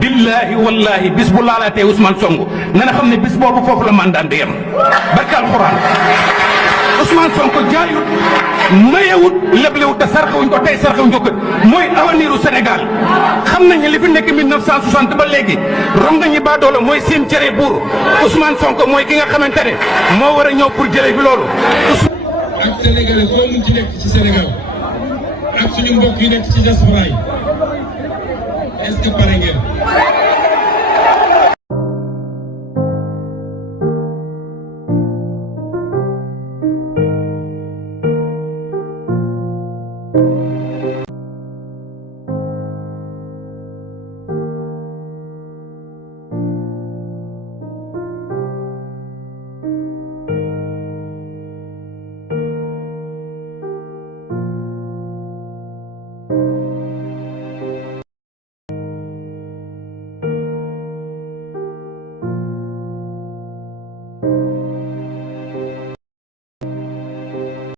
billahi wallahi bis bu laalaatee Ousmane Sonko na nga xam ne bis boobu foofu la mandat di yem barke alxuraan Ousmane Sonko jaayut mayewut leblewut te sarxewuñ ko tey sarxewuñ ko mooy avenir u Sénégal xam nañ ne li fi nekk 1960 ba léegi ronga ñi baadoola mooy seen cere buur Ousmane Sonko mooy ki nga xamante ne moo war a ñëw pour jëlee fi loolu. ak sénégalais foo mun ci nekk ci Sénégal ak suñu mbokk yi nekk ci diaspora yi est-ce que pare ngeen